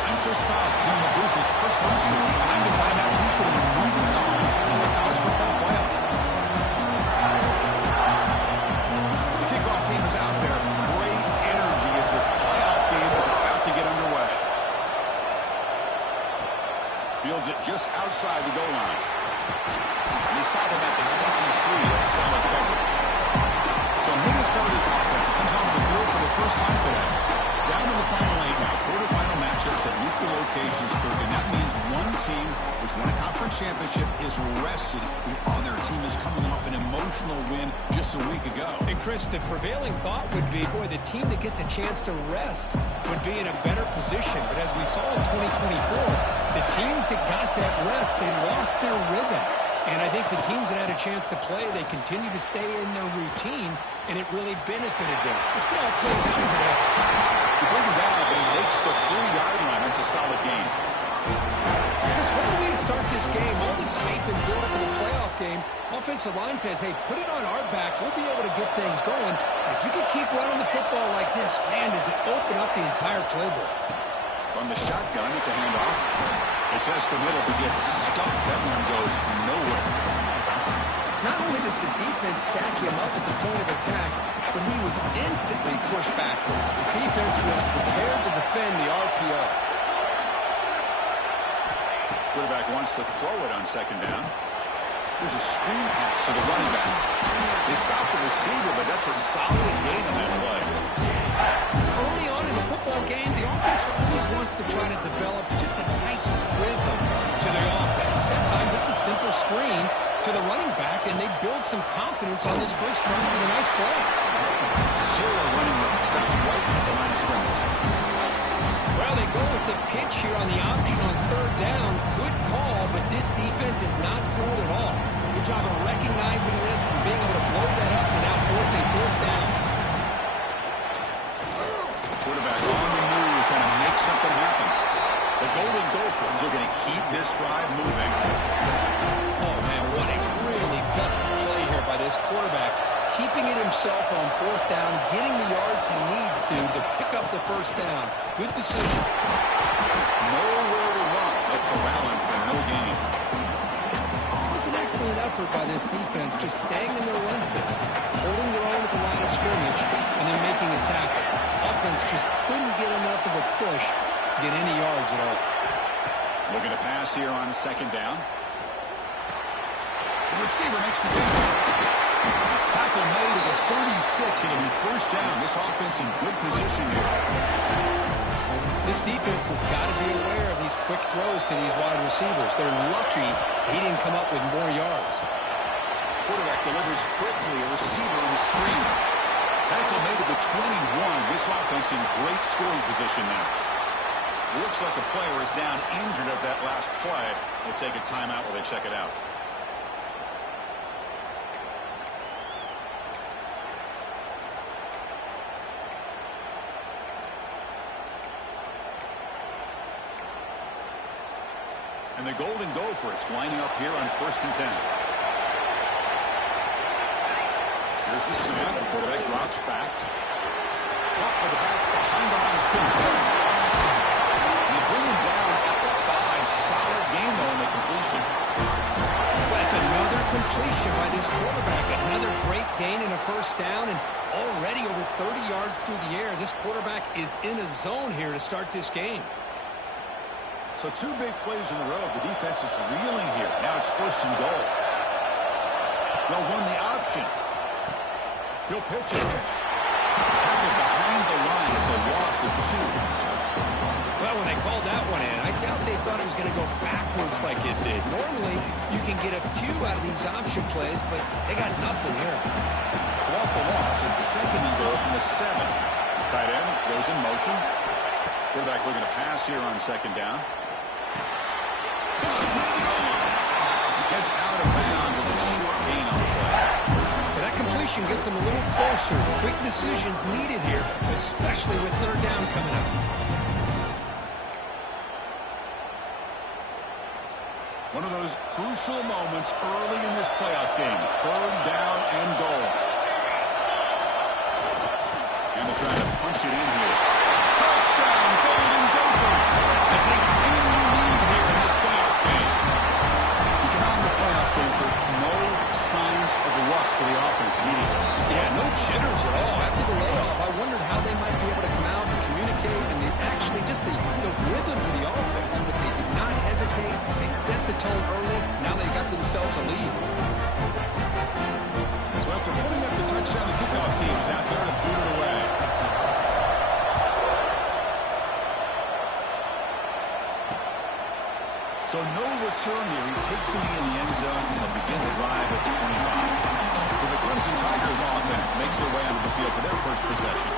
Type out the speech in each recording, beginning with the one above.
Time for his foul. Here in the booth with Kirk Herbstreit. Time to find out who's going to be moving on in the college football playoff. The kickoff team is out there. Great energy as this playoff game is about to get underway. Fields it just outside the goal line. And he's stopping at the 23. That's solid coverage. So Minnesota's offense comes onto the field for the first time today. Down to the final 8 now. Quarterfinal matchups at neutral locations, Kirk, and that means one team which won a conference championship is rested. The other team is coming off an emotional win just a week ago. And Chris, the prevailing thought would be, boy, the team that gets a chance to rest would be in a better position. But as we saw in 2024, the teams that got that rest, they lost their rhythm. And I think the teams that had a chance to play, they continue to stay in their routine, and it really benefited them. Let's see how it plays out today. You bring him down, but he makes the 3-yard line. That's a solid gain. Because what a way to start this game. All this hype and build up in the playoff game. Offensive line says, hey, put it on our back. We'll be able to get things going. If you can keep running the football like this, man, does it open up the entire playbook. On the shotgun, it's a handoff. It tests the middle, but gets stuck. That one goes nowhere. Not only does the defense stack him up at the point of attack, but he was instantly pushed backwards. The defense was prepared to defend the RPO. Quarterback wants to throw it on second down. There's a screen pass to the running back. They stop the receiver, but that's a solid gain on that play. Early on in the football game, the offense always wants to try to develop just a nice rhythm to their offense. That time, just a simple screen to the running back, and they build some confidence on this first drive with a nice play. Zero running route, stopped right at the line of scrimmage. Well, they go with the pitch here on the option on third down. Good call, but this defense is not fooled at all. Good job of recognizing this and being able to blow that up to now force a fourth down. Quarterback on the move, trying to make something happen. The Golden Gophers are going to keep this drive moving. Oh, man, what a really gutsy play here by this quarterback. Keeping it himself on fourth down, getting the yards he needs to pick up the first down. Good decision. Nowhere to run, but corralling for no gain. It was an excellent effort by this defense, just staying in their run fits, holding their own at the line of scrimmage, and then making a tackle. Offense just couldn't get enough of a push to get any yards at all. Looking to pass here on second down. The receiver makes the catch. Tackle made at the 36, and it'll be first down. This offense in good position here. This defense has got to be aware of these quick throws to these wide receivers. They're lucky he didn't come up with more yards. Quarterback delivers quickly, a receiver on the screen. Tackle made at the 21. This offense in great scoring position now. Looks like a player is down injured at that last play. We'll take a timeout while they check it out. And the Golden Gophers lining up here on 1st and 10. Here's the snap. The quarterback drops back. Caught by the back behind the line of scrimmage. And they bring him down at the 5. Solid game, though, in the completion. Well, that's another completion by this quarterback. Another great gain in a first down, and already over 30 yards through the air. This quarterback is in a zone here to start this game. So 2 big plays in a row. The defense is reeling here. Now it's 1st and goal. They'll run the option. He'll pitch it. Tackled behind the line. It's a loss of 2. Well, when they called that one in, I doubt they thought it was going to go backwards like it did. Normally, you can get a few out of these option plays, but they got nothing here. So off the loss, it's 2nd and goal from the 7. Tight end goes in motion. Quarterback looking to pass here on 2nd down. Gets out of bounds with a short gain on the play. But that completion gets him a little closer. Quick decisions needed here, especially with 3rd down coming up. One of those crucial moments early in this playoff game. 3rd down and goal. And they're trying to punch it in here. Touchdown, Golden Gophers. set the tone early. Now they got themselves a lead. So after putting up the touchdown, the kickoff team is out there to boot it away. So no return here. He takes it in the end zone, and they'll begin the drive at the 25. So the Clemson Tigers offense makes their way onto the field for their first possession.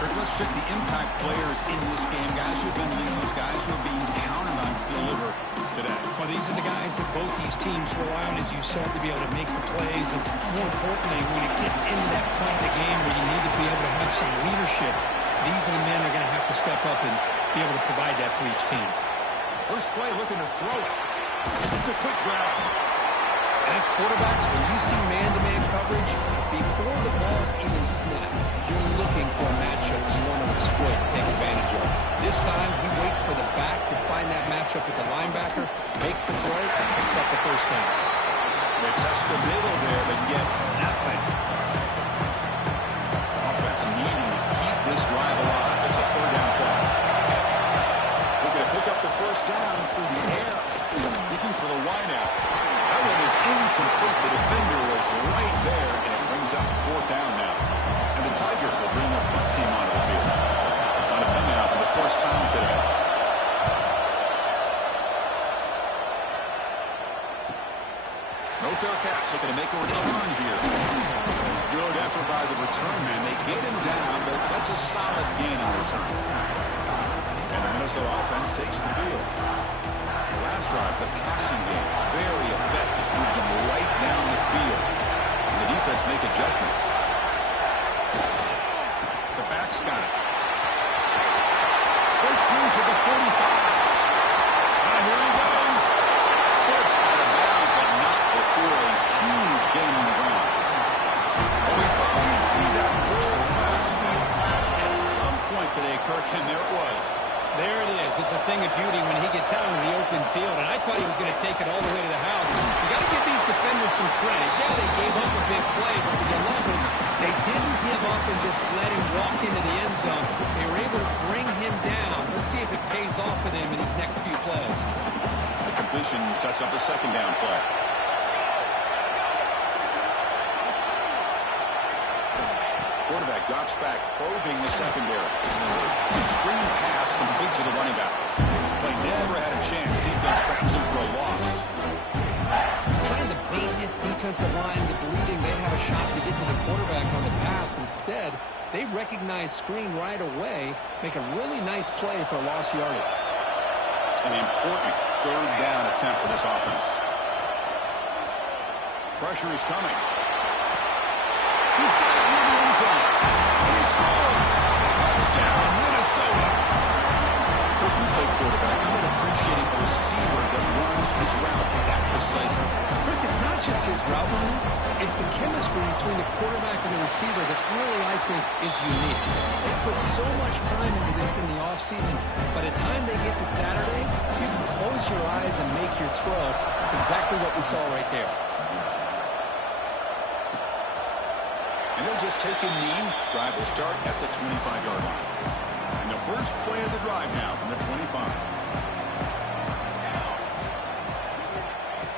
Kirk, let's check the impact players in this game, guys who have been leaders, guys who are being counted on to deliver today. Well, these are the guys that both these teams rely on, as you said, to be able to make the plays. And more importantly, when it gets into that point in the game where you need to be able to have some leadership, these are the men that are going to have to step up and be able to provide that for each team. First play looking to throw it. It's a quick grab. As quarterbacks, when you see man-to-man coverage, before the ball's even snapped, you're looking for a matchup you want to exploit and take advantage of. This time, he waits for the back to find that matchup with the linebacker, makes the throw, and picks up the first down. They test the middle there, but get nothing. Offense needing to keep this drive alive. It's a third down play. Looking to pick up the first down through the air. Looking for the wideout. That one is incomplete. The defender was right there, and it brings up fourth down now. And the Tigers will bring their punt team onto the field. On a punt out for the first time today. No fair catch. Looking to make a return here. Good effort by the return man. They get him down, but that's a solid gain in return. And the Minnesota offense takes the field. Last drive, the passing game, very effective, moved them right down the field. And the defense make adjustments. The back's got it. Breaks loose at the 45. And here he goes. Steps out of bounds, but not before a huge gain on the ground. Well, we thought we'd see that world-class speed flash at some point today, Kirk, and there it was. There it is. It's a thing of beauty when he gets out in the open field, and I thought he was going to take it all the way to the house. You got to give these defenders some credit. Yeah, they gave up a big play, but what you love is they didn't give up and just let him walk into the end zone. They were able to bring him down. Let's see if it pays off for them in these next few plays. The completion sets up a second down play. Quarterback drops back, probing the secondary. The screen pass complete to the running back. Play never had a chance. Defense grabs him for a loss. Trying to bait this defensive line into believing they have a shot to get to the quarterback on the pass. Instead, they recognize screen right away, make a really nice play for a lost yardage. An important third down attempt for this offense. Pressure is coming. He's got it near the end zone. And he scores. Touchdown, Minnesota. Coach, you play quarterback. How about appreciating a receiver that runs his routes that precisely? Chris, it's not just his route running. It's the chemistry between the quarterback and the receiver that really, I think, is unique. They put so much time into this in the offseason. By the time they get to Saturdays, you can close your eyes and make your throw. It's exactly what we saw right there. And he'll just take a knee. Drive will start at the 25-yard line. And the first play of the drive now from the 25.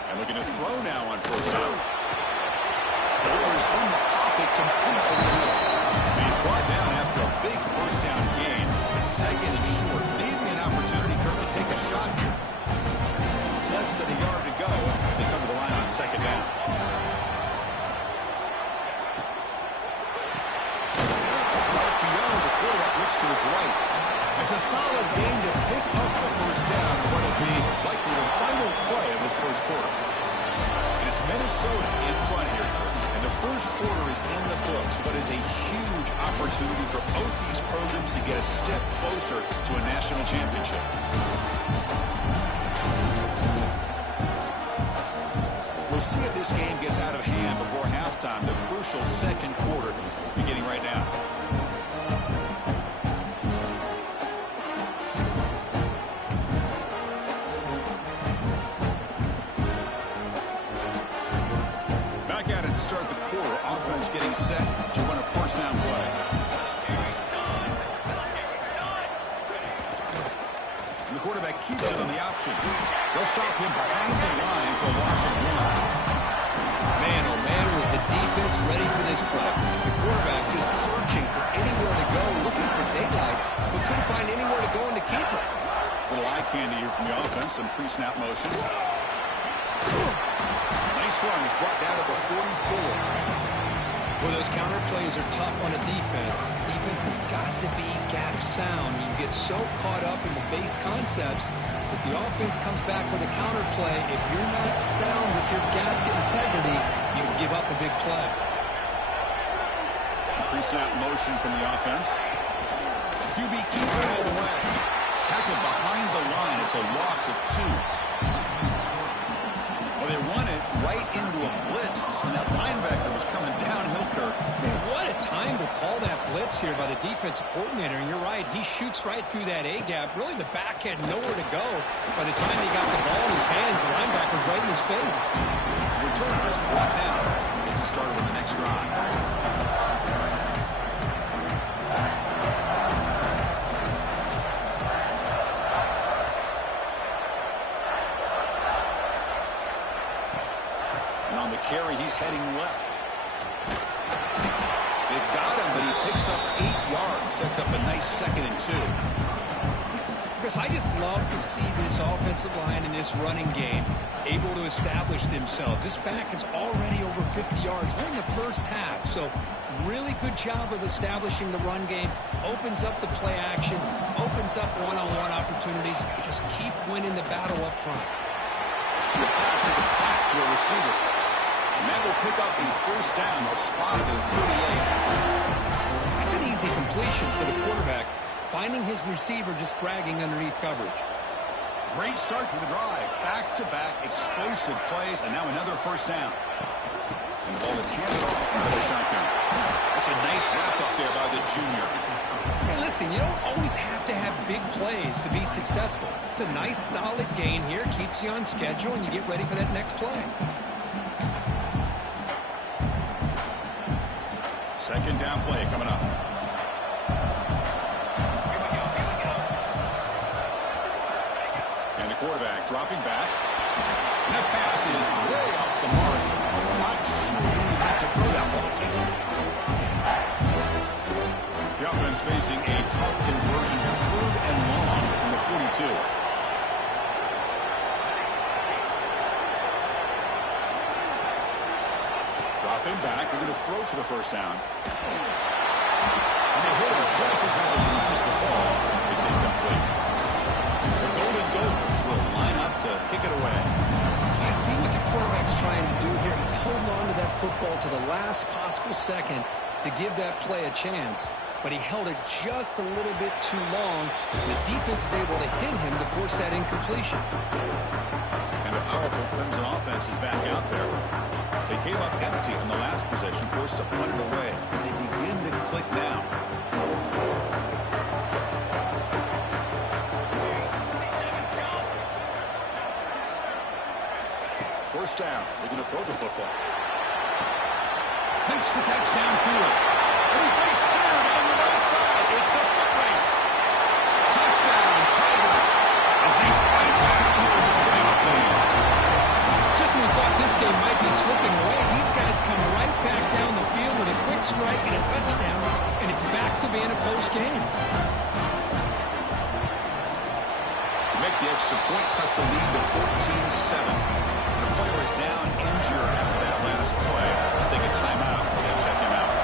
And looking to throw now on first down. Delivers from the pocket, complete over the middle. And he's brought down after a big first down gain. It's second and short. Maybe an opportunity, Kirk, to take a shot here. Less than a yard to go as they come to the line on second down. Looks to his right. It's a solid game to pick up the first down in what will be likely the final play of this first quarter. And it's Minnesota in front here. And the first quarter is in the books, but is a huge opportunity for both these programs to get a step closer to a national championship. We'll see if this game gets out of hand before halftime. The crucial second quarter beginning right now. Start the quarter, offense getting set to run a first down play. The quarterback keeps it on the option. They'll stop him behind the line for a loss of 1. Man, oh man, was the defense ready for this play. The quarterback just searching for anywhere to go, looking for daylight, but couldn't find anywhere to go in the keeper. Little eye candy here from the offense, some pre-snap motion. Nice run. He's brought down at the 44. Well, those counter plays are tough on a defense. Defense has got to be gap sound. You get so caught up in the base concepts, but the offense comes back with a counter play. If you're not sound with your gap integrity, you can give up a big play. Pre-snap motion from the offense. QB keeper all the way. Tackled behind the line. It's a loss of 2. Well, they run it right into a blitz, and that linebacker was coming downhill, Kirk. Man, what a time to call that blitz here by the defensive coordinator. And you're right, he shoots right through that A-gap. Really, the back had nowhere to go. By the time he got the ball in his hands, the linebacker's right in his face. The returner is brought down. Gets it started on the next drive. On the carry, he's heading left. They've got him, but he picks up 8 yards. Sets up a nice 2nd and 2. Chris, I just love to see this offensive line in this running game able to establish themselves. This back is already over 50 yards in the first half. So really good job of establishing the run game. Opens up the play action. Opens up one-on-one opportunities. Just keep winning the battle up front. The pass to the flat to a receiver. And that will pick up the first down, a spot of 38. That's an easy completion for the quarterback, finding his receiver just dragging underneath coverage. Great start to the drive. Back-to-back explosive plays, and now another first down. And the ball is handed off into the shotgun. That's a nice wrap-up there by the junior. Hey, listen, you don't always have to have big plays to be successful. It's a nice, solid gain here. Keeps you on schedule, and you get ready for that next play. Second down play coming up. And the quarterback dropping back. And that pass is way off the mark. Not sure you have to throw that ball to. The offense facing a tough conversion here. 3rd and long from the 42. Dropping back. They're going to throw for the first down. And they hit him just as he releases the ball. It's incomplete. The Golden Gophers will line up to kick it away. I see what the quarterback's trying to do here. He's holding on to that football to the last possible second to give that play a chance. But he held it just a little bit too long. And the defense is able to hit him to force that incompletion. And the powerful Clemson offense is back out there. They came up empty in the last possession, forced to punt it away. And they begin to click now. First down. They're going to throw the football. Makes the catch downfield. And he breaks clear down the right side. It's a foot race. Touchdown, Tigers, as they fight back here this playoff game. Just when we thought this game might be slipping away, these guys come right back down the field with a quick strike and a touchdown, and it's back to being a close game. Make the extra point, cut the lead to 14-7. The player is down injured after that last play. Let's take a timeout before they check him out.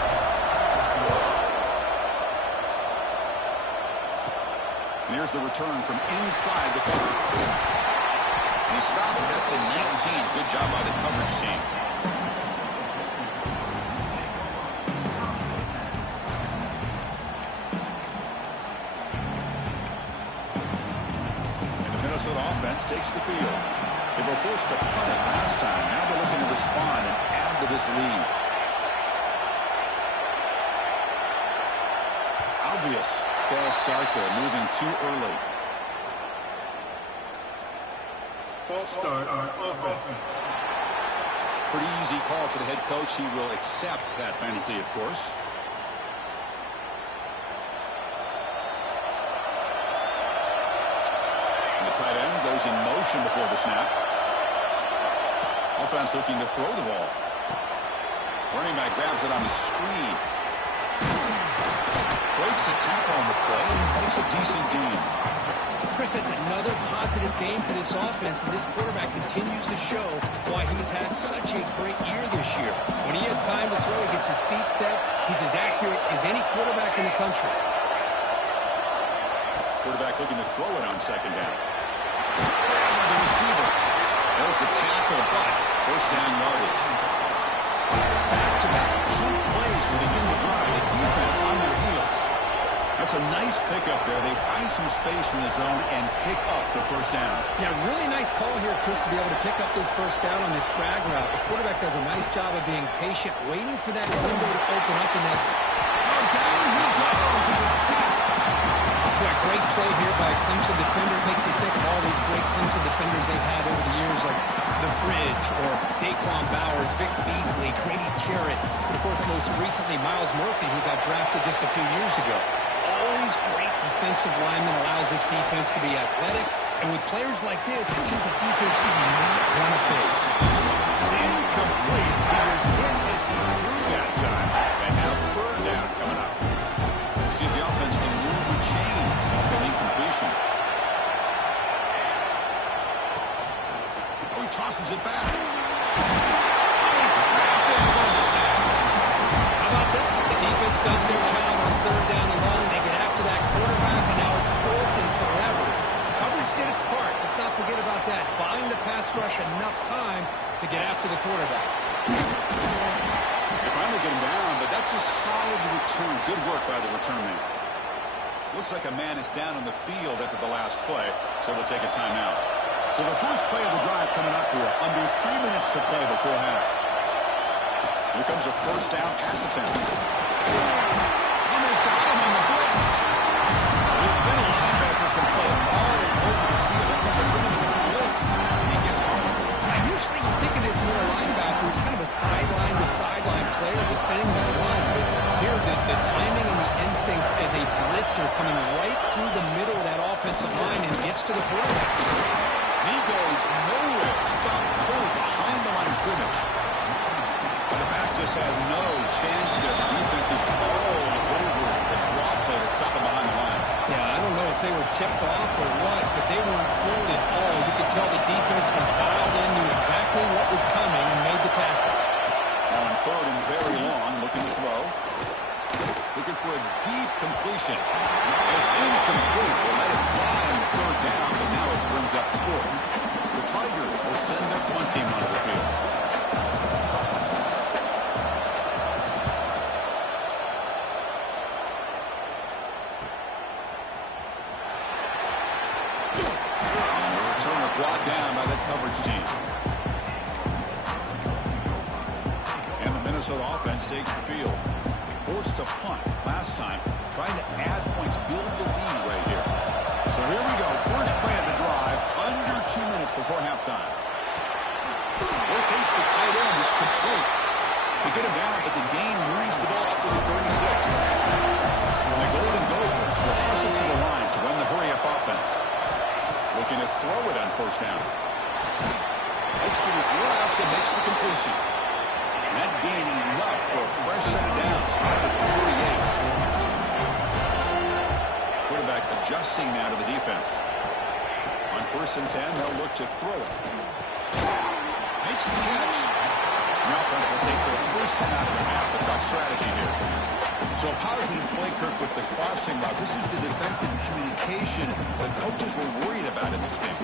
And here's the return from inside the 40. And he stopped it at the 19. Good job by the coverage team. And the Minnesota offense takes the field. They were forced to punt it last time. Now they're looking to respond and add to this lead. Obvious false start there, moving too early. False start on offense. Pretty easy call for the head coach. He will accept that penalty, of course. The tight end goes in motion before the snap. Offense looking to throw the ball. Running back grabs it on the screen. Breaks a tackle on the play and makes a decent gain. Chris, that's another positive game for this offense, and this quarterback continues to show why he's had such a great year this year. When he has time to throw, he gets his feet set. He's as accurate as any quarterback in the country. Quarterback looking to throw it on second down. The receiver. There's the tackle, but first down yardage. Back-to-back true plays to begin the drive. The defense on their heels. That's a nice pickup there. They've iced some space in the zone and pick up the first down. Yeah, really nice call here, Chris, to be able to pick up this first down on this drag route. The quarterback does a nice job of being patient, waiting for that window to open up in that. Down he goes. It's a sack. Yeah, great play here by a Clemson defender. It makes you think of all these great Clemson defenders they've had over the years, like The Fridge or Daquan Bowers, Vic Beasley, Grady Jarrett, and, of course, most recently, Miles Murphy, who got drafted just a few years ago. Always great defensive lineman, allows this defense to be athletic. And with players like this, it's just a defense you do not want to face. It's incomplete. He was hit as he threw that time. And now third down coming up. See if the offense can move the chains off that incompletion. Oh, he tosses it back. How about that? The defense does their job on third down and long. They get after that quarterback, and now it's fourth and forever. Coverage did its part. Let's not forget about that. Buying the pass rush enough time to get after the quarterback. They finally get him down, but that's a solid return. Good work by the return man. Looks like a man is down on the field after the last play, so we'll take a timeout. So the first play of the drive coming up here, under 3 minutes to play before half. Here comes a first down pass attempt. And they've got him on the blitz. This middle linebacker can play all over the field. That's how they bring him to the blitz. And he gets home. Yeah, usually you think of this middle linebacker as kind of a sideline-to-sideline player defending the run. But here, the timing and the instincts as a blitzer coming right through the middle of that offensive line and gets to the quarterback. He goes nowhere. Stop cold behind the line of scrimmage. But the back just had no chance here. The defense is all over the draw play to stop him behind the line. Yeah, I don't know if they were tipped off or what, but they weren't fooled at all. You could tell the defense was dialed in, knew exactly what was coming, and made the tackle. Now on third and very long, looking to throw. Looking for a deep completion. It's incomplete. They let it fly on the third down, but now it brings up fourth. The Tigers will send their punt team onto the field. And the returner brought down by that coverage team. And the Minnesota offense takes the field. Forced to punt last time, trying to add points, build the lead right here. So here we go, first play of the drive, under 2 minutes before halftime. Locates the tight end, it's complete. To get him down, but the gain moves the ball up to the 36. And the Golden Gophers will hustle to the line to run the hurry-up offense. Looking to throw it on first down. Takes to his left and makes the completion. That gain enough for a fresh set of downs, spotted at the 38. Quarterback adjusting now to the defense. On first and 10, they'll look to throw it. Makes the catch. The offense will take their first 10 out of the half. A tough strategy here. So a positive play, Kirk, with the crossing route. This is the defensive communication the coaches were worried about in this game.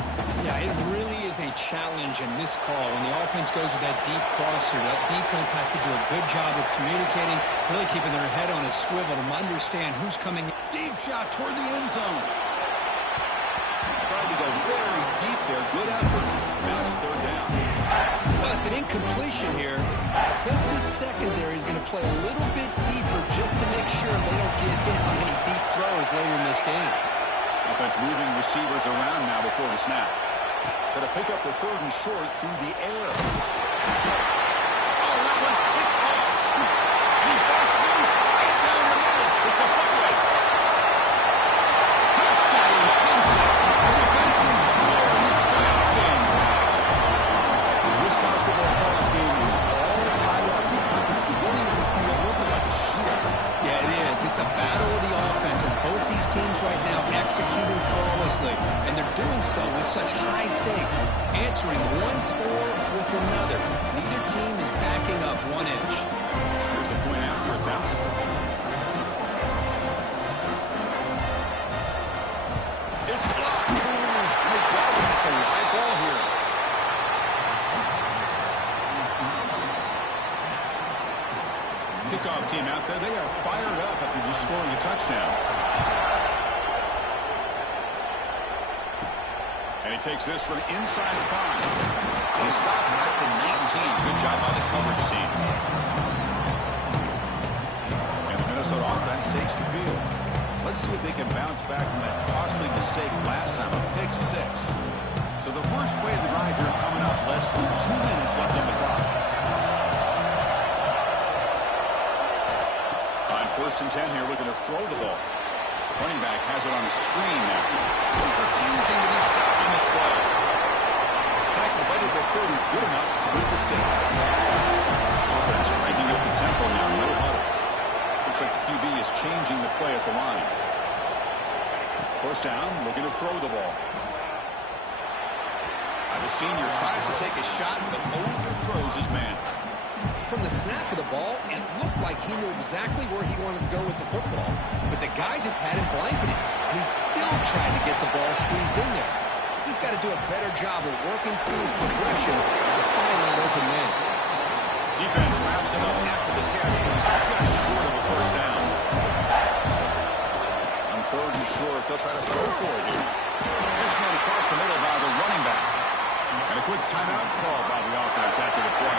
Yeah, it really is a challenge in this call. When the offense goes with that deep crosser, that defense has to do a good job of communicating, really keeping their head on a swivel to understand who's coming. Deep shot toward the end zone. Trying to go very deep there. Good effort. Now it's third down. Well, it's an incompletion here. I bet this secondary is going to play a little bit deeper just to make sure they don't get hit on any deep throws later in this game. Offense moving receivers around now before the snap. Got to pick up the third and short through the air. Oh, that one's picked off. And he busts loose right down the middle. It's a foot race. Touchdown, Clemson. The defensive doing so with such high stakes, answering one score with another. Neither team is backing up 1 inch. Here's the point after attempt. It's blocked. McDowell, it's a live ball here. Kickoff team out there, they are fired up after just scoring a touchdown. And he takes this from inside the 5. He stopped at the 19. Good job by the coverage team. And the Minnesota offense takes the field. Let's see if they can bounce back from that costly mistake last time, a pick 6. So the first play of the drive here coming up, less than 2 minutes left on the clock. On 1st and 10 here, we're going to throw the ball. Running back has it on the screen now. Refusing to be stopped on this play. Tackle right at the 30, good enough to move the sticks. Offense cranking up the tempo now, no huddle. Looks like the QB is changing the play at the line. 1st down, looking to throw the ball. The senior tries to take a shot, but overthrows his man. From the snap of the ball, it looked like he knew exactly where he wanted to go with the football, but the guy just had him blanketed, and he's still trying to get the ball squeezed in there. He's got to do a better job of working through his progressions to find that open man. Defense wraps it up after the catch, but he's just short of a 1st down. On 3rd and short, they'll try to throw for it here. Catch made across the middle by the running back. And a quick timeout call by the offense after the play.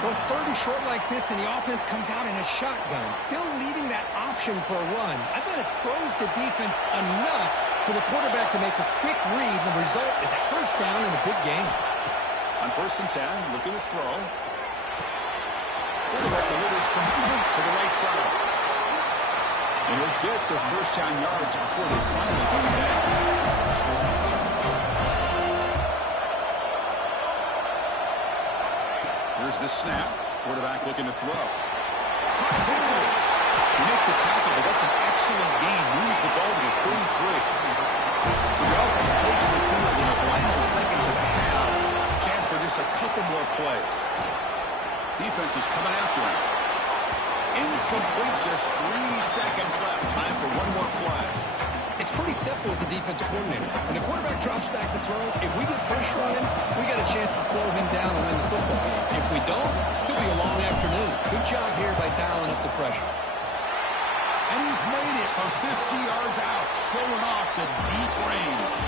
Well, it's 3rd and short like this, and the offense comes out in a shotgun, still leaving that option for a run. I thought it throws the defense enough for the quarterback to make a quick read. The result is a 1st down in a big game. On 1st and 10, looking to throw. Quarterback delivers complete to the right side. And he'll get the 1st down yards before they finally bring him back. Here's the snap. Quarterback looking to throw. You make the tackle, but that's an excellent gain. Moves the ball to the 33. So the offense takes the field in the final seconds of the half. Chance for just a couple more plays. Defense is coming after him. Incomplete, just 3 seconds left. Time for one more play. It's pretty simple as a defensive coordinator. When the quarterback drops back to throw, if we get pressure on him, we got a chance to slow him down and win the football game. If we don't, it could be a long afternoon. Good job here by dialing up the pressure. And he's made it from 50 yards out, showing off the deep range.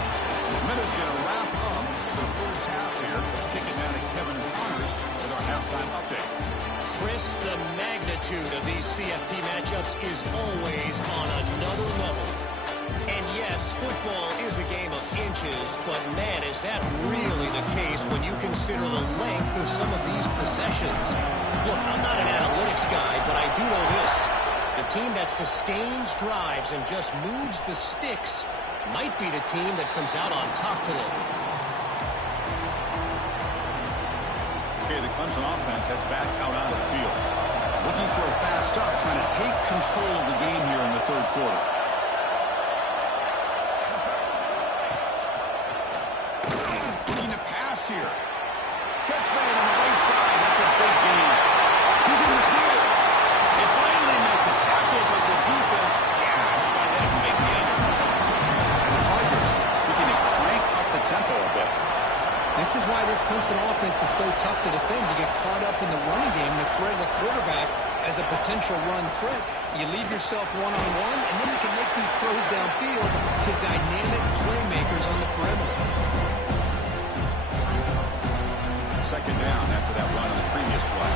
Minutes going to wrap up the 1st half here. Let's kick it down to Kevin Connors with our halftime update. Chris, the magnitude of these CFP matchups is always on another level. And yes, football is a game of inches, but man, is that really the case when you consider the length of some of these possessions. Look, I'm not an analytics guy, but I do know this. The team that sustains drives and just moves the sticks might be the team that comes out on top today. Okay, the Clemson offense heads back out onto the field. Looking for a fast start, trying to take control of the game here in the 3rd quarter. Looking to pass here. Catch made on the right side. That's a big gain. He's in the field. They finally make the tackle, but the defense gashed by that big gainer. And the Tigers looking to crank up the tempo a bit. This is why this Clemson offense is so tough to defend. You get caught up in the running game, the threat of the quarterback as a potential run threat. You leave yourself one-on-one, and then you can make these throws downfield to dynamic playmakers on the perimeter. 2nd down after that run on the previous play.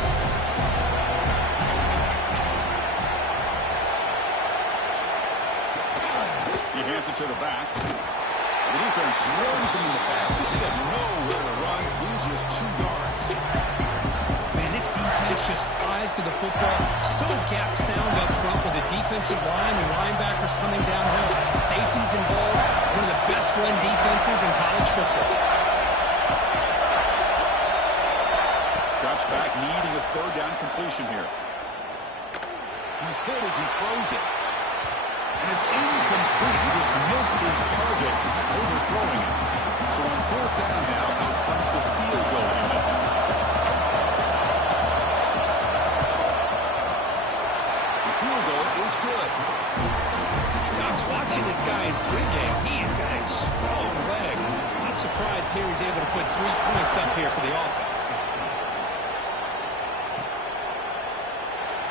He hands it to the back. The defense swarms him in the backfield. He had nowhere to run. Loses 2 yards. Man, this defense just flies to the football. So gap sound up front with the defensive line and linebackers coming downhill. Safeties involved. One of the best run defenses in college football. Drops back, needing a 3rd down completion here. He's hit as he throws it. And it's incomplete. He just missed his target, overthrowing here he's able to put 3 points up here for the offense.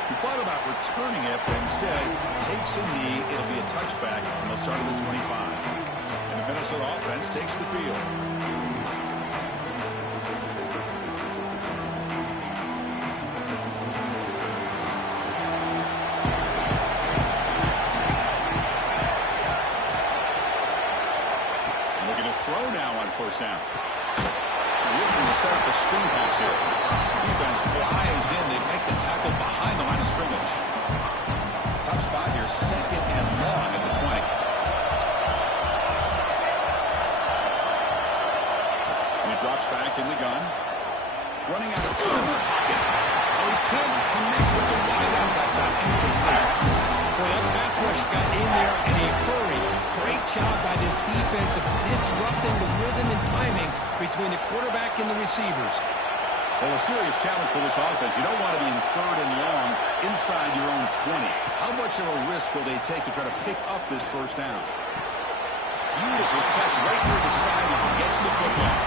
He thought about returning it, but instead takes a knee. It'll be a touchback, and they'll start at the 25. And the Minnesota offense takes the field. Looking to throw now on first down. Looking to set up a screen pass here. Defense flies in. They make the tackle behind the line of scrimmage. Top spot here, 2nd and long at the 20. And he drops back in the gun. Running out of time in the pocket. Oh, he can't connect with the wideout that time. Incomplete. Well, that pass rush got in there in a hurry. Great job by this defense of disrupting the rhythm and timing between the quarterback and the receivers. Well, a serious challenge for this offense. You don't want to be in 3rd and long inside your own 20. How much of a risk will they take to try to pick up this first down? Beautiful catch right near the sideline. Gets the football.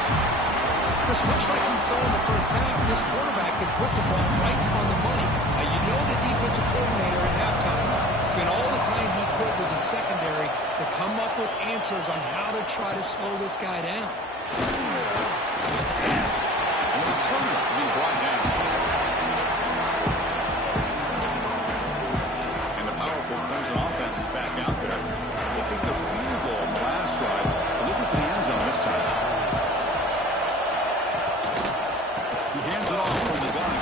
Just much like we saw in the first half, this quarterback can put the ball right on the money. You know the defensive coordinator at halftime spent all the time he could with the secondary to come up with answers on how to try to slow this guy down. And the returner being brought down. And the powerful Clemson offense is back out there. They kicked the field goal on the last drive. They're looking for the end zone this time. He hands it off from the gun.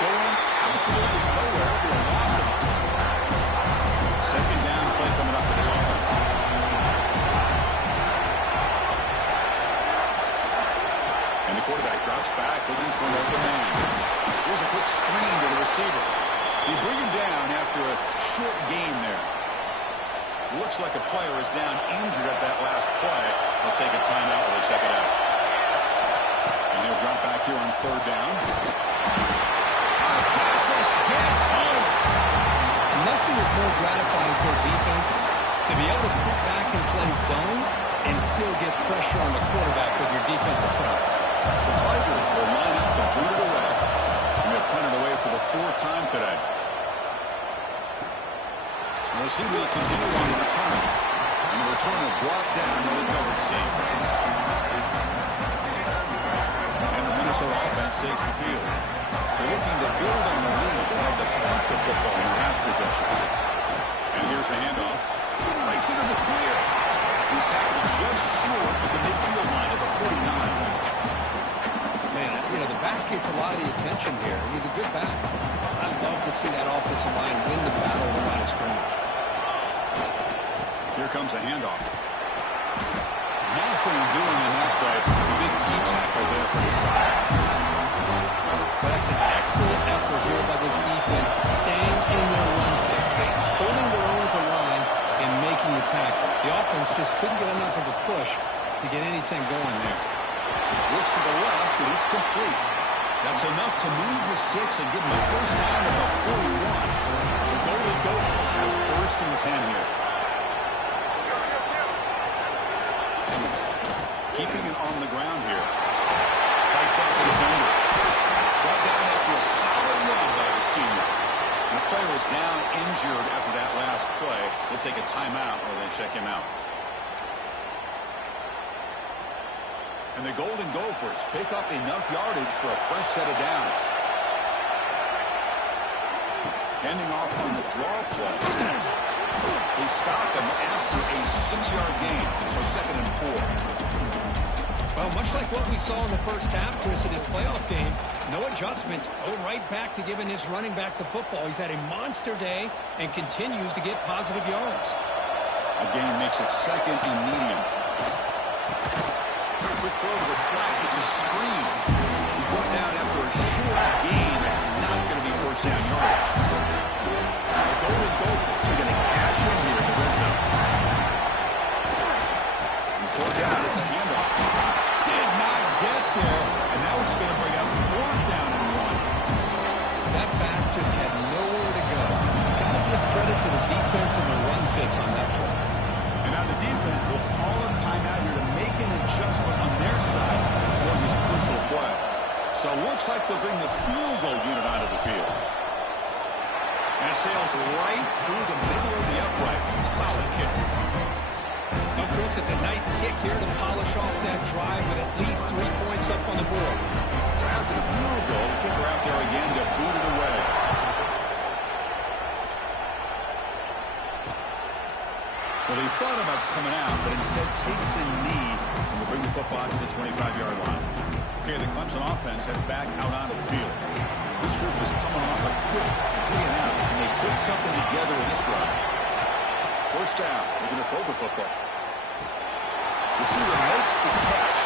Going absolutely nowhere. It'll be a loss of 2nd down play coming up for this offense. And the quarterback drops back looking for an open man. Here's a quick screen to the receiver. They bring him down after a short gain there. Looks like a player is down injured at that last play. They'll take a timeout while they check it out. And he'll drop back here on 3rd down. Pass rush gets home. Nothing is more gratifying for a defense to be able to sit back and play zone and still get pressure on the quarterback with your defensive front. The Tigers will line up to boot it away. And they're punted away for the 4th time today. And we'll see what he can do on the return. And the returner brought down another coverage team. And the Minnesota offense takes the field. They're looking to build on the lead. They have to punt the football in the last possession. And here's the handoff. Breaks into the clear. He's tackled just short of the midfield line of the 49. Man, you know, the back gets a lot of the attention here. He's a good back. I'd love to see that offensive line win the battle on the line of scrimmage. Here comes a handoff. Nothing doing in that play. Big D tackle there for the stop. But that's an excellent effort here by this defense, staying in their run fix, holding their own at the line and making the tackle. The offense just couldn't get enough of a push to get anything going there. Looks to the left, and it's complete. That's enough to move the sticks and give them a first down at the 41. The Golden Gophers have 1st and 10 here. Keeping it on the ground here. Fights off the defender. Brought down after a solid run by the senior. And the player is down injured after that last play. They'll take a timeout or they check him out. And the Golden Gophers pick up enough yardage for a fresh set of downs. Handing off on the draw play. They stop him after a 6-yard gain. So 2nd and 4. Well, much like what we saw in the first half, Chris, in this playoff game, no adjustments. Go right back to giving his running back the football. He's had a monster day and continues to get positive yards. Again, makes it 2nd and medium. Quick throw to the flat. It's a screen. He's brought down after a short gain. That's not going to be first down yardage. The Golden Gophers are going to cash in here in the red zone. And 4th down is a handoff. Did not get there. And now it's going to bring up 4th down and 1. That back just had nowhere to go. Got to give credit to the defense and the run fits on that play. And now the defense will call a timeout here to make an adjustment on their side. So it looks like they'll bring the field goal unit onto the field. And it sails right through the middle of the uprights. Solid kick. Well, Chris, it's a nice kick here to polish off that drive with at least 3 points up on the board. So after the field goal, the kicker out there again to boot it away. Well, he thought about coming out, but instead takes a knee and will bring the football to the 25-yard line. Okay, the Clemson offense heads back out onto the field. This group is coming off a quick 3-and-out, and they put something together in this run. First down, they're going to throw the football. Receiver makes the catch.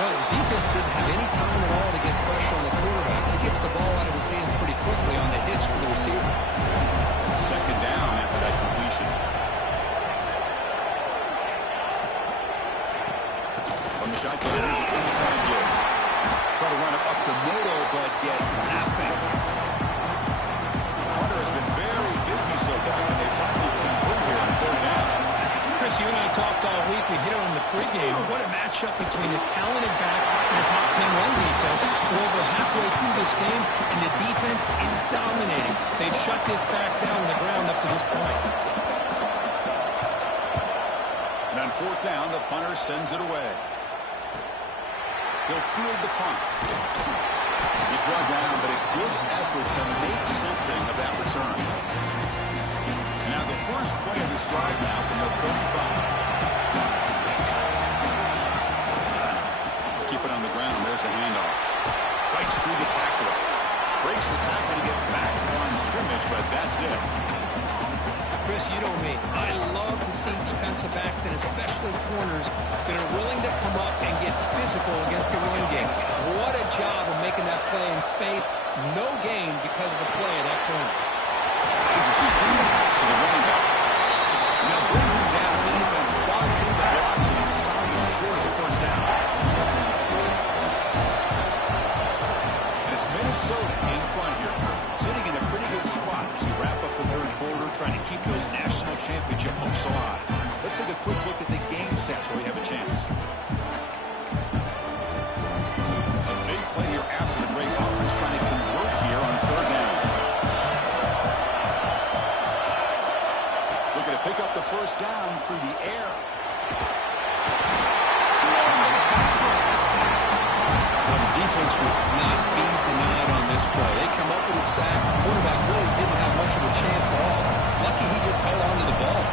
Well, the defense didn't have any time at all to get pressure on the quarterback. He gets the ball out of his hands pretty quickly on the hitch to the receiver. Second down after that completion. From the shotgun, there's an inside give. Try to run it up the middle, but get nothing. Hunter has been very busy so far, and they finally convert here on third down. Chris, you and I talked all week. We hit it on the pregame. What a matchup between this talented back and a top 10 run defense. We're over halfway through this game, and the defense is dominating. They've shut this back down on the ground up to this point. And on fourth down, the punter sends it away. He'll field the punt. He's brought down, but a good effort to make something of that return. Now the first play of this drive now from the 35. Keep it on the ground. There's the handoff. Fights through the tackler. Breaks the tackle to get back to the line of scrimmage, but that's it. Chris, you know me. I love to see defensive backs and especially corners that are willing to come up and get physical against the run game. What a job of making that play in space. No gain because of the play of that corner. There's a screen pass to the running back. Now brings him down. The defense fought through the blocks, and he's starting short of the first down. And it's Minnesota in front here, sitting in a pretty good spot as we wrap up the third quarter, trying to keep those national championship hopes alive. Let's take a quick look at the game stats where we have a chance. A big play here after the break. Offense trying to convert here on third down. Looking to pick up the first down through the air. Well, the defense would not be denied on this play. They come up with a sack. The quarterback really didn't have much of a chance at all. Lucky he just held on to the ball.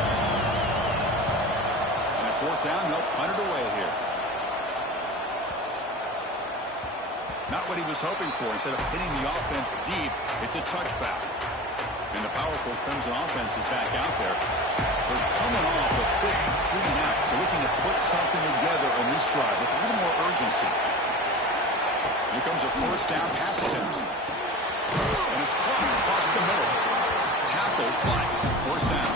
And at fourth down, they'll punt it away here. Not what he was hoping for. Instead of hitting the offense deep, it's a touchback. And the powerful Clemson offense is back out there. They're coming off a quick 3-and-out, so looking to put something together on this drive with a little more urgency. Here comes a first down pass attempt. And it's caught across the middle. Tackled, but first down.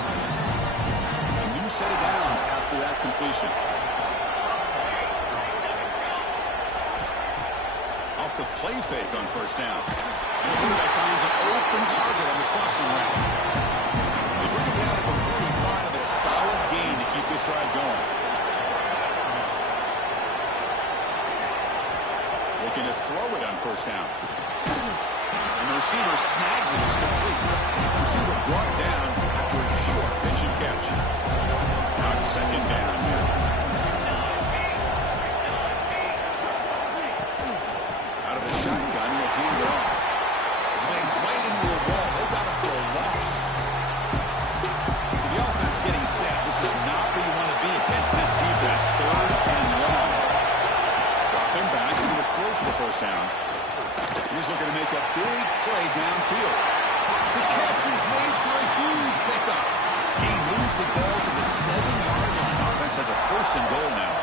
A new set of downs after that completion. Off the play fake on first down. And the quarterback finds an open target on the crossing route. They bring it down to the 45, and a solid gain to keep this drive going. Looking to throw it on first down. And the receiver snags it. It's complete. The receiver brought down after a short pitch and catch. Now it's second down here. Out of the shotgun, he'll hand it off. Slings right into a wall. They've got him for a loss. So the offense getting set. This is not where you want to be against this defense. Third and long. Dropping back. He's going to throw for the first down. He's looking to make a big play downfield. The catch is made for a huge pickup. He moves the ball to the 7-yard line. Offense has a first and goal now.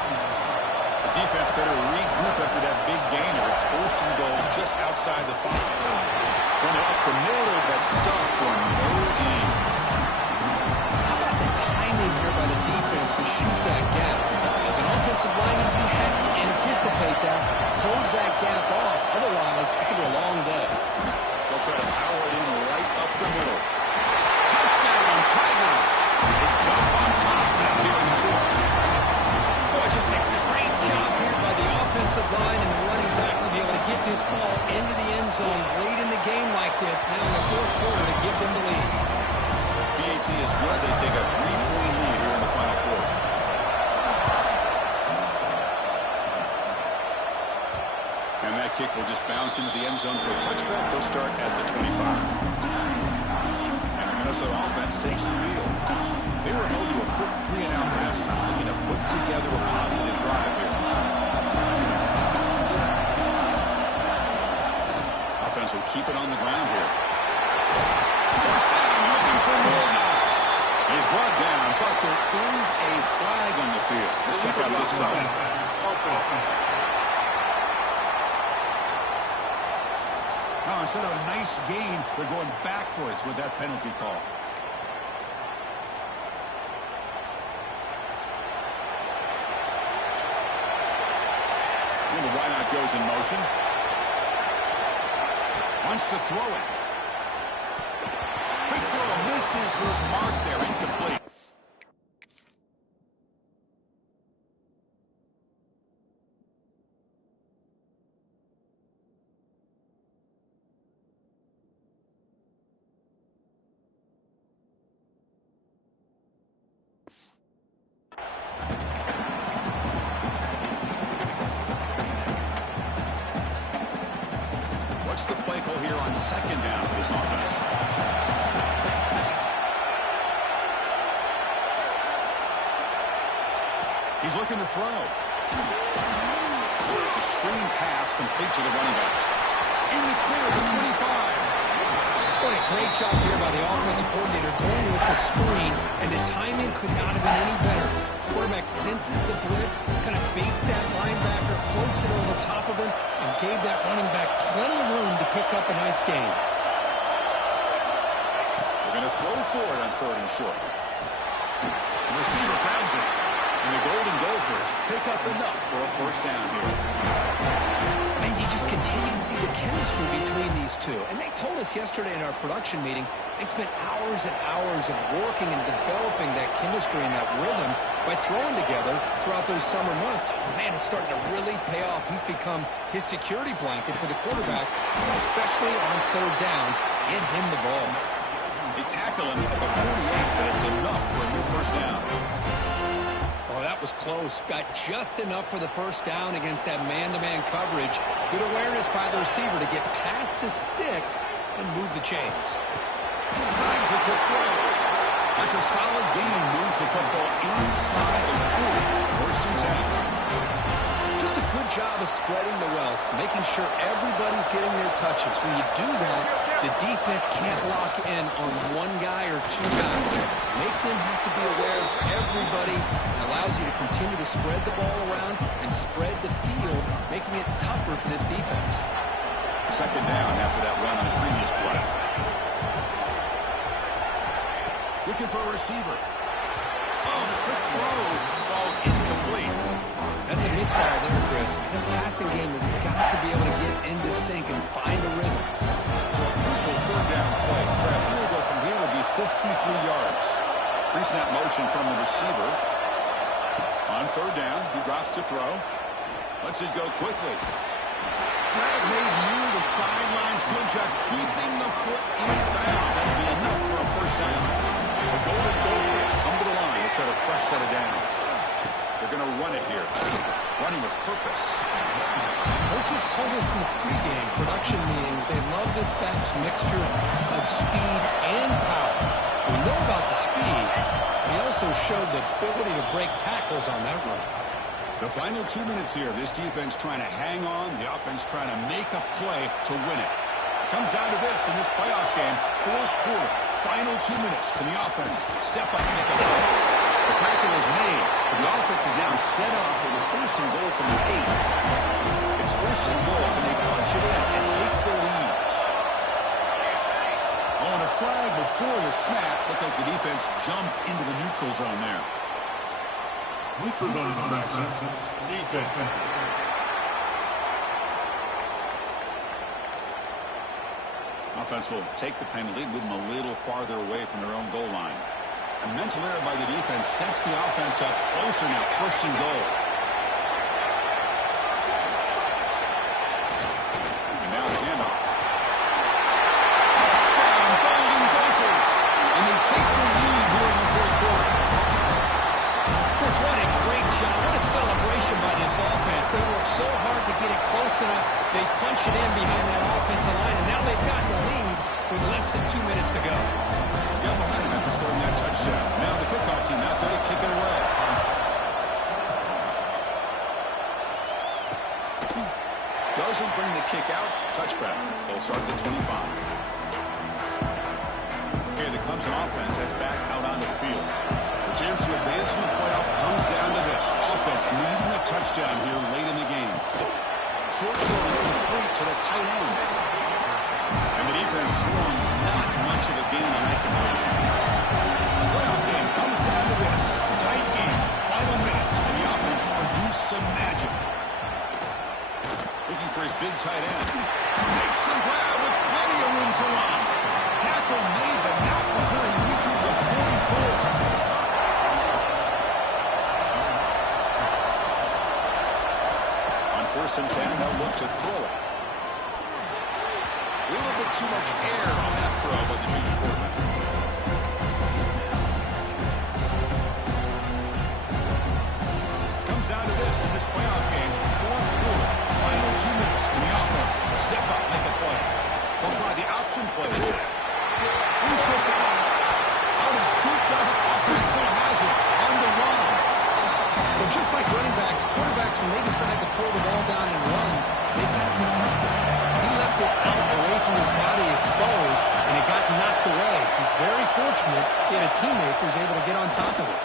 The defense better regroup after that big gainer. It's first and goal just outside the 5. Run it up the middle, but stuff for no gain. How about the timing here by the defense to shoot that gap? As an offensive lineman, you have to anticipate that, close that gap off. Otherwise, it could be a long day. They'll try to power it in right up the middle. Touchdown, Tigers! They jump on top back here in the fourth. Boy, just a great job here by the offensive line and the running back to be able to get this ball into the end zone late in the game like this, now in the fourth quarter, to give them the lead. BAT is good. They take a 3-point lead here in the final quarter. And that kick will just bounce into the end zone for a touchback. They'll start at the 25. And the Minnesota offense takes the field. They were held to a quick 3-and-out last time, looking to put together a positive drive here. Offense will keep it on the ground here. First down, looking for more now. He's brought down, but there is a flag on the field. Let's check out this call. Now, instead of a nice gain, they're going backwards with that penalty call. And the wideout goes in motion. Wants to throw it. Big throw, misses his mark there, incomplete. What's the play call here on second down for this offense? He's looking to throw. It's a screen pass complete to the running back. In the clear, the 25. Boy, a great job here by the offensive coordinator going with the screen, and the timing could not have been any better. Quarterback senses the blitz, kind of baits that linebacker, floats it over the top of him, and gave that running back plenty of room to pick up a nice gain. They're going to throw for it on 3rd and short. The receiver grabs it, and the Golden Gophers pick up enough for a first down here. And you just continue to see the chemistry between these two. And they told us yesterday in our production meeting, they spent hours and hours of working and developing that chemistry and that rhythm by throwing together throughout those summer months. And man, it's starting to really pay off. He's become his security blanket for the quarterback, especially on 3rd down. Get him the ball. They tackle him at the 48, but it's enough for a new first down. Oh, that was close. Got just enough for the first down against that man-to-man coverage. Good awareness by the receiver to get past the sticks and move the chains. Signs the quick throw. That's a solid gain. Moves the football inside the 40. 1st and 10. Just a good job of spreading the wealth, making sure everybody's getting their touches. When you do that, the defense can't lock in on one guy or two guys. Make them have to be aware of everybody. It allows you to continue to spread the ball around and spread the field, making it tougher for this defense. 2nd down after that run on the previous play. Looking for a receiver. Oh, the quick throw falls incomplete. That's a misfire there, Chris. This passing game has got to be able to get into sync and find a rhythm. So a crucial 3rd down play. Try a field goal from here would be 53 yards. Pre-snap motion from the receiver. On 3rd down, he drops to throw. Lets it go quickly. Grab made near the sidelines. Good job keeping the foot in bounds. That'll be enough for a first down. The Golden Gophers come to the line to set a fresh set of downs. They're going to run it here. Running with purpose. Coaches told us in the pregame production meetings they love this back's mixture of speed and power. We know about the speed, but he also showed the ability to break tackles on that run. The final 2 minutes here. This defense trying to hang on. The offense trying to make a play to win it. It comes down to this in this playoff game. 4th quarter. Final 2 minutes. Can the offense step up and make a play? The tackle is made. But the offense is now set up with a 1st and goal from the 8. It's 1st and goal. Can they punch it in and take the lead? Oh, and a flag before the snap. Looked like the defense jumped into the neutral zone there. Neutral zone infraction. Defense. Offense will take the penalty, move them a little farther away from their own goal line. A mental error by the defense sets the offense up closer now. 1st and goal. enough, they punch it in behind that offensive line, and now they've got the lead with less than 2 minutes to go. Got behind him after scoring that touchdown. Now the kickoff team out there to kick it away. Doesn't bring the kick out. Touchback. They'll start at the 25. Okay, the Clemson offense heads back out onto the field. The chance to advance in the playoff comes down to this. Offense needing a touchdown here late in the game. Short throw complete to the tight end. And the defense swarms not much of a gain on that completion. The playoff game comes down to this. Tight game. Final minutes. And the offense produce some magic. Looking for his big tight end. Makes the grab with plenty of room to run. Tackle made, but not before he reaches the 44. On 1st and 10, they'll look to throw it. A little bit too much air on that throw by the junior quarterback. Comes down to this in this playoff game. Fourth quarter, final 2 minutes, and the offense step up, make a play. They'll try the option play here. Loose football. Out and scooped up. Offense still has it on the run. Well, just like running backs, quarterbacks, when they decide to pull the ball down and run, they've got to protect it. He left it out away from his body exposed, and it got knocked away. He's very fortunate he had a teammate who was able to get on top of it.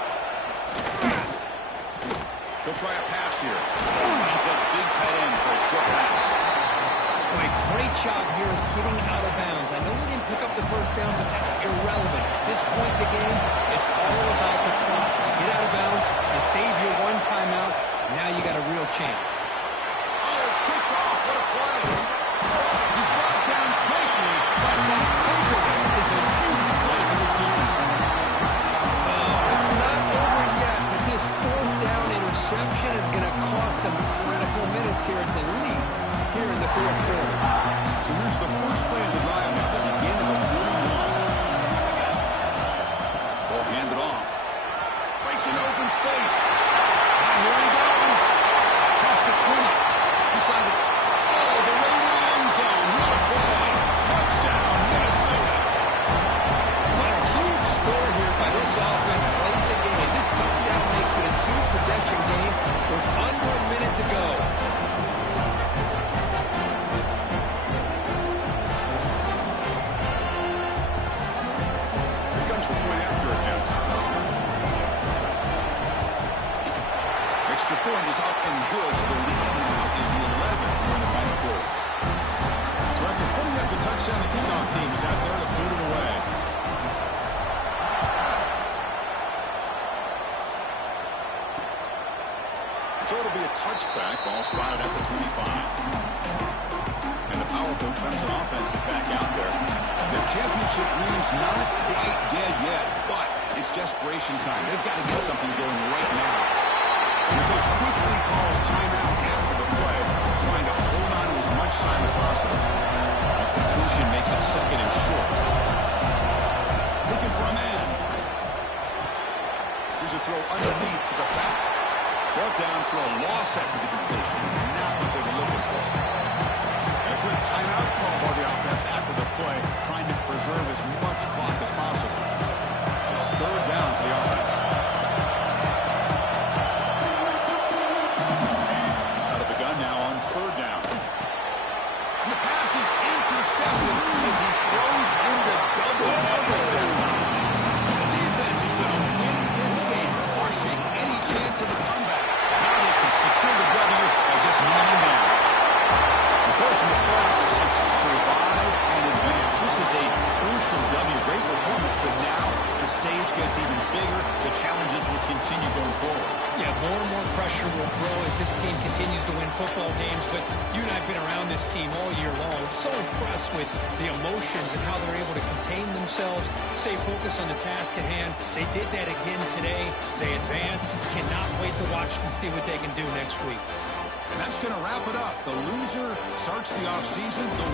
He'll try a pass here. Finds that big tight end for a short pass. Boy, great job here of getting out of bounds. I know they didn't pick up the first down, but that's irrelevant. At this point in the game, it's all about the clock. You get out of bounds, you save your one timeout, and now you got a real chance. Oh, it's picked off. What a play. He's brought down quickly, but that takeaway is a huge play for this defense. It's not over yet, but this 4th down interception is going to cost them critical minutes here at the least here in the 4th quarter. So here's the first play of the drive now, the beginning of the 41. Ball handed off. Breaks an open space. And here he goes. Past the 20. Inside the... Oh, the way to the end zone. What a play. Touchdown, Minnesota. What a huge score here by this offense late in the game. This touchdown makes it a 2-possession game with under a minute to go. Here comes the point after attempt. Extra point is up and good. So the lead now is 11 here in the final quarter. So after putting up the touchdown, the kickoff team is out there to boot it away. So it'll be a touchback. Ball spotted at the 25. And the powerful Clemson offense is back out there. Their championship dream's not quite dead yet, but it's desperation time. They've got to get something going right now. And the coach quickly calls timeout after the play, trying to hold on to as much time as possible. The conclusion makes it 2nd and short. Looking for a man. Here's a throw underneath to the back. Brought down for a loss after the completion. Not what they were looking for. And a quick timeout call by the offense after the play, trying to preserve as much clock as possible. It's 3rd down for the offense. Out of the gun now on 3rd down. And the pass is intercepted as he throws into double coverage that time. And the defense is going to win this game, crushing any chance of a comeback. Now they can secure the W by just kneeling down. The coach in the playoffs wants to survive and advance. This is a crucial W. Great performance, but now the stage gets even bigger. The challenges will continue going forward. Yeah, more and more pressure will grow as this team continues to win football games, but you and I have been around this team all year long. So impressed with the emotions and how they're able to contain themselves, stay focused on the task at hand. They did that again today. They advance. Cannot wait to watch and see what they can do next week. And that's going to wrap it up. The loser starts the offseason. The